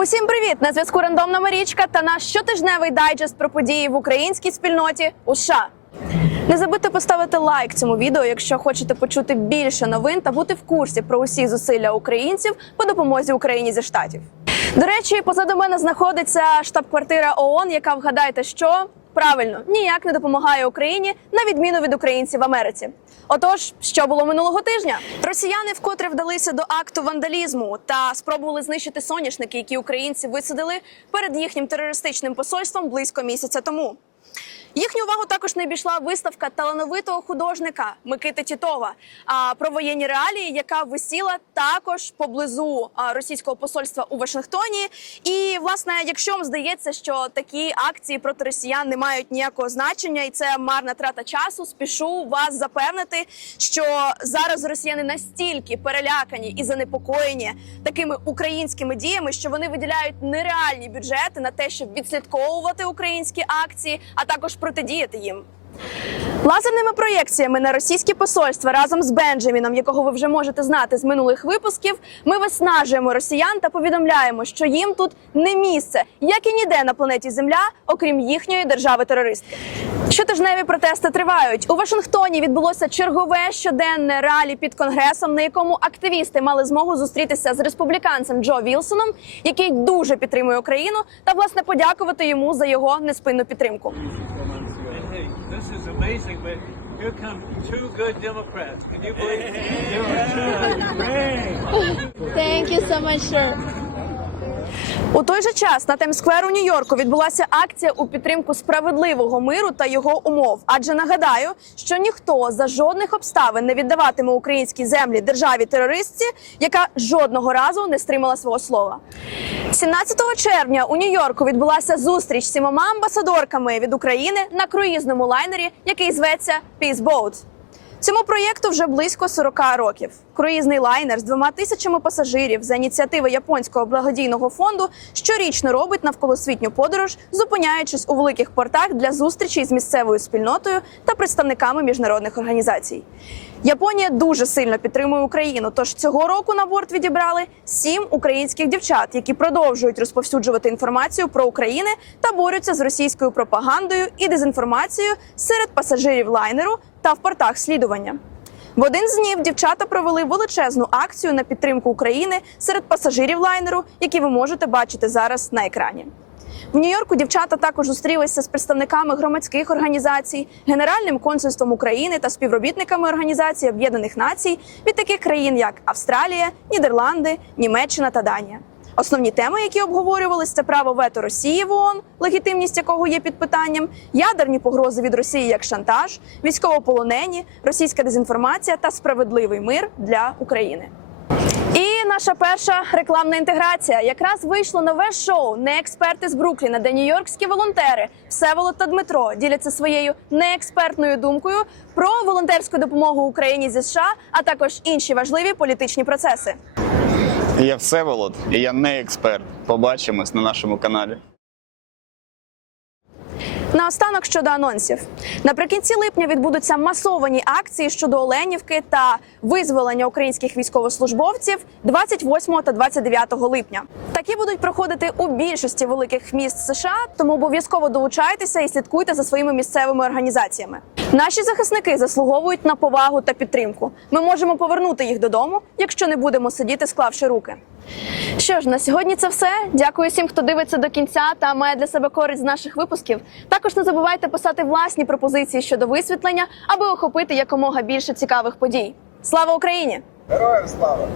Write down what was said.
Усім привіт! На зв'язку рандомна Марічка та наш щотижневий дайджест про події в українській спільноті у США. Не забудьте поставити лайк цьому відео, якщо хочете почути більше новин та бути в курсі про усі зусилля українців по допомозі Україні зі штатів. До речі, позаду мене знаходиться штаб-квартира ООН, яка вгадайте, що правильно ніяк не допомагає Україні на відміну від українців в Америці. Отож, що було минулого тижня? Росіяни вкотре вдалися до акту вандалізму та спробували знищити соняшники, які українці висадили перед їхнім терористичним посольством близько місяця тому. Їхню увагу також не обійшла виставка талановитого художника Микити Тітова про воєнні реалії, яка висіла також поблизу російського посольства у Вашингтоні. І власне, якщо вам здається, що такі акції проти росіян не мають ніякого значення, і це марна трата часу, спішу вас запевнити, що зараз росіяни настільки перелякані і занепокоєні такими українськими діями, що вони виділяють нереальні бюджети на те, щоб відслідковувати українські акції, а також протидіяти їм. Лазерними проєкціями на російські посольства разом з Бенджаміном, якого ви вже можете знати з минулих випусків, ми виснажуємо росіян та повідомляємо, що їм тут не місце, як і ніде на планеті Земля, окрім їхньої держави-терористки. Щотижневі протести тривають. У Вашингтоні відбулося чергове щоденне ралі під конгресом, на якому активісти мали змогу зустрітися з республіканцем Джо Вілсоном, який дуже підтримує Україну, та власне подякувати йому за його неспинну підтримку. This is amazing, but here come two good Democrats. Can you believe it? Thank you so much, sir. У той же час на Таймсквер у Нью-Йорку відбулася акція у підтримку справедливого миру та його умов. Адже нагадаю, що ніхто за жодних обставин не віддаватиме українські землі державі терористці, яка жодного разу не стримала свого слова. 17 червня у Нью-Йорку відбулася зустріч з сімома амбасадорками від України на круїзному лайнері, який зветься Peace Boat. Цьому проєкту вже близько 40 років. Круїзний лайнер з двома тисячами пасажирів за ініціативи японського благодійного фонду щорічно робить навколосвітню подорож, зупиняючись у великих портах для зустрічей з місцевою спільнотою та представниками міжнародних організацій. Японія дуже сильно підтримує Україну. Тож цього року на борт відібрали сім українських дівчат, які продовжують розповсюджувати інформацію про Україну та борються з російською пропагандою і дезінформацією серед пасажирів лайнеру та в портах слідування. В один з днів дівчата провели величезну акцію на підтримку України серед пасажирів лайнеру, які ви можете бачити зараз на екрані. В Нью-Йорку дівчата також зустрілися з представниками громадських організацій, Генеральним консульством України та співробітниками Організації Об'єднаних Націй від таких країн, як Австралія, Нідерланди, Німеччина та Данія. Основні теми, які обговорювалися, це право вето Росії в ООН, легітимність якого є під питанням, ядерні погрози від Росії як шантаж, військовополонені, російська дезінформація та справедливий мир для України. І наша перша рекламна інтеграція. Якраз вийшло нове шоу Не експерти з Брукліна, де нью-йоркські волонтери Всеволод та Дмитро діляться своєю неекспертною думкою про волонтерську допомогу Україні зі США, а також інші важливі політичні процеси. Я Всеволод, і я не експерт. Побачимось на нашому каналі. Наостанок щодо анонсів. Наприкінці липня відбудуться масовані акції щодо Оленівки та визволення українських військовослужбовців 28 та 29 липня. Такі будуть проходити у більшості великих міст США, тому обов'язково долучайтеся і слідкуйте за своїми місцевими організаціями. Наші захисники заслуговують на повагу та підтримку. Ми можемо повернути їх додому, якщо не будемо сидіти, склавши руки. Що ж, на сьогодні це все. Дякую всім, хто дивиться до кінця та має для себе користь з наших випусків. Також не забувайте писати власні пропозиції щодо висвітлення, аби охопити якомога більше цікавих подій. Слава Україні! Героям слава!